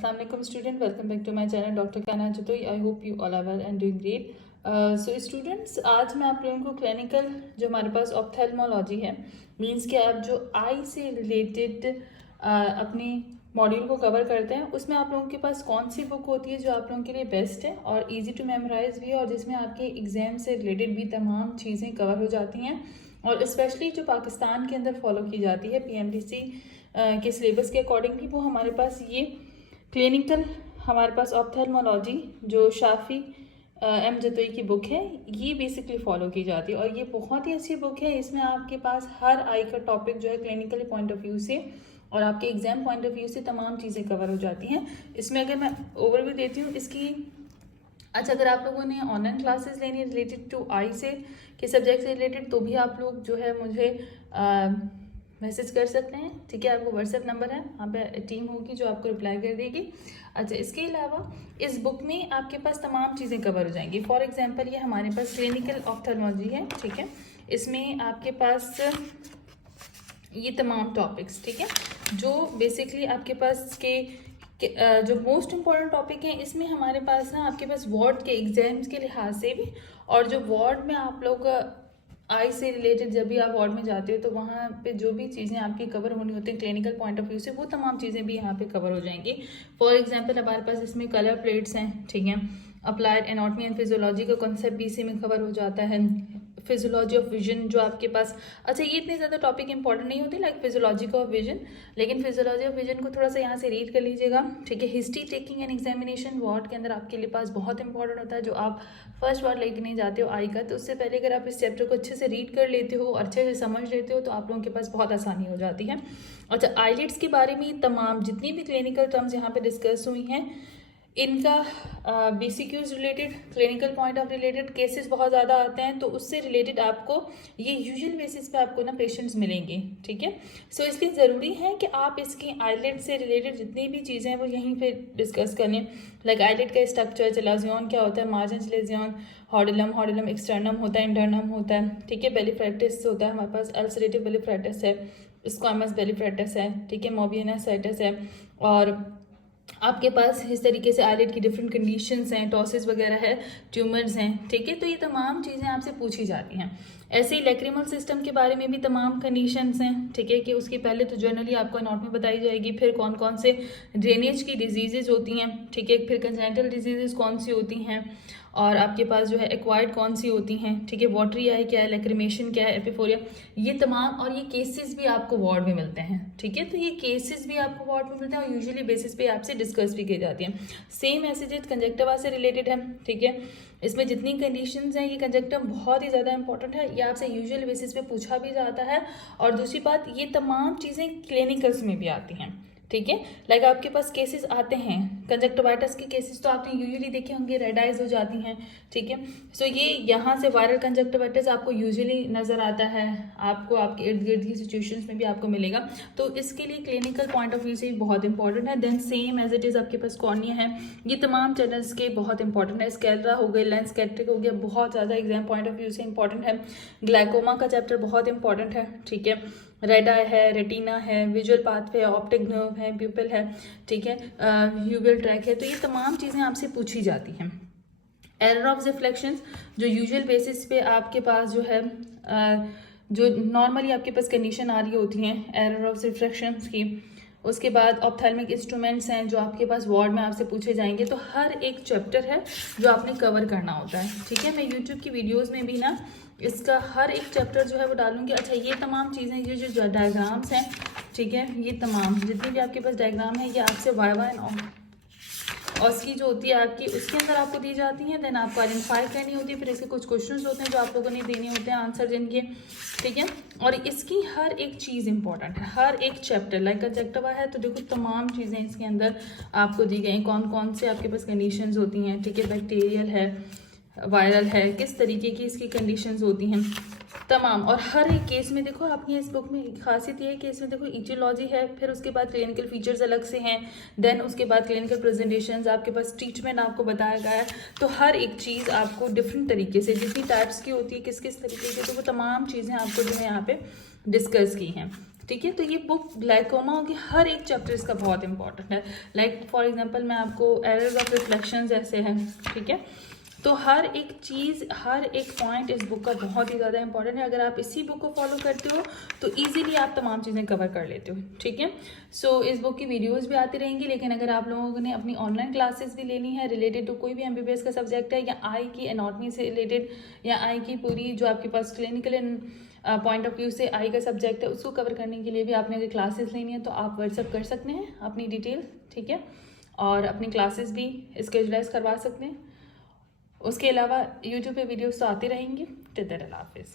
Assalamualaikum student, welcome back to my channel Dr. Kana Jatoi. I hope you all are well and doing great. So students, आज मैं आप लोगों को clinical जो हमारे पास ophthalmology है मींस कि आप जो आई से रिलेटेड अपनी मॉड्यूल को कवर करते हैं उसमें आप लोगों के पास कौन सी बुक होती है जो आप लोगों के लिए बेस्ट है और इजी टू मेमोराइज भी है और जिसमें आपके एग्जाम से रिलेटेड भी तमाम चीज़ें कवर हो जाती हैं और स्पेशली जो पाकिस्तान के अंदर फॉलो की जाती है PMDC के सिलेबस के अकॉर्डिंगली वो हमारे पास ये क्लिनिकल हमारे पास ऑप्थेल्मोलॉजी जो शाफी एम जतोई की बुक है ये बेसिकली फॉलो की जाती है और ये बहुत ही अच्छी बुक है। इसमें आपके पास हर आई का टॉपिक जो है क्लिनिकल पॉइंट ऑफ व्यू से और आपके एग्जाम पॉइंट ऑफ व्यू से तमाम चीज़ें कवर हो जाती हैं। इसमें अगर मैं ओवरव्यू देती हूँ इसकी, अच्छा अगर आप लोगों ने ऑनलाइन क्लासेस लेनी है रिलेटेड टू आई से के सब्जेक्ट से रिलेटेड तो भी आप लोग जो है मुझे मैसेज कर सकते हैं, ठीक है। आपको व्हाट्सएप नंबर है, वहाँ पे टीम होगी जो आपको रिप्लाई कर देगी। अच्छा इसके अलावा इस बुक में आपके पास तमाम चीज़ें कवर हो जाएंगी। फॉर एग्जांपल ये हमारे पास क्लिनिकल ऑप्थेल्मोलॉजी है, ठीक है। इसमें आपके पास ये तमाम टॉपिक्स, ठीक है, जो बेसिकली आपके पास के जो मोस्ट इम्पॉर्टेंट टॉपिक हैं इसमें हमारे पास ना आपके पास वार्ड के एग्जाम्स के लिहाज से भी और जो वार्ड में आप लोग आई से रिलेटेड जब भी आप वार्ड में जाते हो तो वहाँ पे जो भी चीज़ें आपकी कवर होनी होती हैं क्लिनिकल पॉइंट ऑफ व्यू से वो तमाम चीज़ें भी यहाँ पे कवर हो जाएंगी। फॉर एग्जांपल हमारे पास इसमें कलर प्लेट्स हैं, ठीक है। अप्लाइड एनाटॉमी एंड फिजियोलॉजी का कॉन्सेप्ट भी इसी में कवर हो जाता है। फिजियोलॉजी ऑफ विजन जो आपके पास, अच्छा ये इतने ज़्यादा टॉपिक इंपॉर्टेंट नहीं होते लाइक फिजियोलॉजी ऑफ विजन, लेकिन फिजियोलॉजी ऑफ विजन को थोड़ा सा यहाँ से रीड कर लीजिएगा, ठीक है। History taking and examination ward के अंदर आपके लिए पास बहुत इंपॉर्टेंट होता है। जो आप फर्स्ट वार्ड लेके नहीं जाते हो आई का तो उससे पहले अगर आप इस चैप्टर को अच्छे से रीड कर लेते हो और अच्छे से समझ लेते हो तो आप लोगों के पास बहुत आसानी हो जाती है। अच्छा आईलिड्स के बारे में तमाम जितनी भी क्लिनिकल टर्म्स यहाँ पे डिस्कस हुई हैं इनका BCQs related clinical point of related cases बहुत ज़्यादा आते हैं तो उससे रिलेटेड आपको ये यूजुअल बेसिस पे आपको ना पेशेंट्स मिलेंगे, ठीक है। सो इसलिए ज़रूरी है कि आप इसकी आईलिड से रिलेटेड जितनी भी चीज़ें हैं वो यहीं पे डिस्कस कर लें। लाइक आईलिड का स्ट्रक्चर, चलाजियन क्या होता है, मार्जिन चलाजियन, हॉर्डिलम एक्सटर्नम होता है, इंटरनम होता है, ठीक है। बेलीफ्रैक्टिस होता है हमारे पास, अल्सरेटिव बेलीफ्रैक्टिस है, स्क्वामस बेलीफ्रैक्टिस है, ठीक है, मोबियनासाइटिस है और आपके पास इस तरीके से आईलिड की डिफरेंट कंडीशंस हैं, टॉसिस वगैरह है, ट्यूमर्स हैं, ठीक है। तो ये तमाम चीज़ें आपसे पूछी जाती हैं। ऐसे ही लैक्रिमल सिस्टम के बारे में भी तमाम कंडीशंस हैं, ठीक है, कि उसकी पहले तो जनरली आपको एनाटॉमी बताई जाएगी, फिर कौन कौन से ड्रेनेज की डिजीज़ होती हैं, ठीक है, फिर कंजेनिटल डिजीज़ कौन सी होती हैं और आपके पास जो है एक्वायर्ड कौन सी होती हैं, ठीक है, वाटरी आई क्या है, लैक्रिमेशन क्या है, एपिफोरिया, ये तमाम और ये केसेस भी आपको वार्ड में मिलते हैं, ठीक है। तो ये केसेस भी आपको वार्ड में मिलते हैं और यूजुअली बेसिस पे आपसे डिस्कस भी की जाती हैं। सेम मैसेजेस कंजक्टिवा से रिलेटेड है, ठीक है। इसमें जितनी कंडीशंस हैं ये कंजक्टिव बहुत ही ज़्यादा इंपॉर्टेंट है, ये आपसे यूजुअल बेसिस पे पूछा भी जाता है और दूसरी बात ये तमाम चीज़ें क्लिनिकल्स में भी आती हैं, ठीक है। लाइक आपके पास केसेस आते हैं कंजक्टिवाइटिस के केसेस तो आपने यूजुअली देखे होंगे, रेड आइज हो जाती हैं, ठीक है। सो ये यहाँ से वायरल कंजक्टिवाइटिस आपको यूजुअली नज़र आता है, आपको आपके इर्द गिर्द की सिचुएशंस में भी आपको मिलेगा तो इसके लिए क्लिनिकल पॉइंट ऑफ व्यू से भी बहुत इंपॉर्टेंट है। Then same as it is आपके पास कॉर्निया है, ये तमाम चैनल्स के बहुत इंपॉर्टेंट है। स्क्लेरा हो गए, लेंस कैटरिक हो गया, बहुत ज़्यादा एग्जाम पॉइंट ऑफ व्यू से इंपॉर्टेंट है। ग्लाइकोमा का चैप्टर बहुत इंपॉर्टेंट है, ठीक है। रेड आई है, रेटिना है, विजुअल पाथवे है, ऑप्टिक नर्व है, प्यूपिल है, ठीक है, यूवियल ट्रैक है, तो ये तमाम चीज़ें आपसे पूछी जाती हैं। एरर ऑफ रिफ्लेक्शंस जो यूजुअल बेसिस पे आपके पास जो है जो नॉर्मली आपके पास कंडीशन आ रही होती हैं एरर ऑफ रिफ्लेक्शंस की। उसके बाद ऑप्थेल्मिक इंस्ट्रूमेंट्स हैं जो आपके पास वार्ड में आपसे पूछे जाएंगे। तो हर एक चैप्टर है जो आपने कवर करना होता है, ठीक है। मैं यूट्यूब की वीडियोज़ में भी ना इसका हर एक चैप्टर जो है वो डालूंगी। अच्छा ये तमाम चीज़ें ये जो डायग्राम्स हैं, ठीक है, ये तमाम जितनी भी आपके पास डायग्राम है ये आपसे वाइवा एंड उसकी जो होती है आपकी उसके अंदर आपको दी जाती हैं। देन आपको आइडेंटिफाई करनी होती है, फिर इसके कुछ क्वेश्चंस होते हैं जो आप लोगों ने देने होते हैं आंसर जिनके, ठीक है। और इसकी हर एक चीज़ इंपॉर्टेंट है, हर एक चैप्टर लाइक कंजक्टिवा है तो देखो तमाम चीज़ें इसके अंदर आपको दी गई, कौन कौन से आपके पास कंडीशंस होती हैं, ठीक है, बैक्टीरियल है, वायरल है, किस तरीके की इसकी कंडीशंस होती हैं तमाम। और हर एक केस में देखो आपकी इस बुक में खासियत ये है कि इसमें देखो इटियोलॉजी है, फिर उसके बाद क्लिनिकल फीचर्स अलग से हैं, देन उसके बाद क्लिनिकल प्रेजेंटेशंस, आपके पास ट्रीटमेंट आपको बताया गया है। तो हर एक चीज़ आपको डिफरेंट तरीके से जितनी टाइप्स की होती है किस किस तरीके की, तो वो तमाम चीज़ें आपको जो है यहाँ पे डिस्कस की हैं, ठीक है। तो ये बुक ग्लाइकोमा की हर एक चैप्टर इसका बहुत इंपॉर्टेंट है। लाइक फॉर एग्जांपल मैं आपको एरर्स ऑफ रिफ्लेक्शंस ऐसे हैं, ठीक है। तो हर एक चीज़, हर एक पॉइंट इस बुक का बहुत ही ज़्यादा इंपॉर्टेंट है। अगर आप इसी बुक को फॉलो करते हो तो इजीली आप तमाम चीज़ें कवर कर लेते हो, ठीक है। सो इस बुक की वीडियोस भी आती रहेंगी, लेकिन अगर आप लोगों ने अपनी ऑनलाइन क्लासेस भी लेनी है रिलेटेड टू कोई भी एमबीबीएस का सब्जेक्ट है, या आई की एनाटॉमी से रिलेटेड, या आई की पूरी जो आपके पास क्लिनिकल पॉइंट ऑफ व्यू से आई का सब्जेक्ट है, उसको कवर करने के लिए भी आपने अगर क्लासेस लेनी है तो आप व्हाट्सअप कर सकते हैं अपनी डिटेल, ठीक है। और अपनी क्लासेस भी स्केजुलाइज करवा सकते हैं। उसके अलावा यूट्यूब पे वीडियोस तो आती रहेंगी। टिल देन अल्लाह हाफिज़।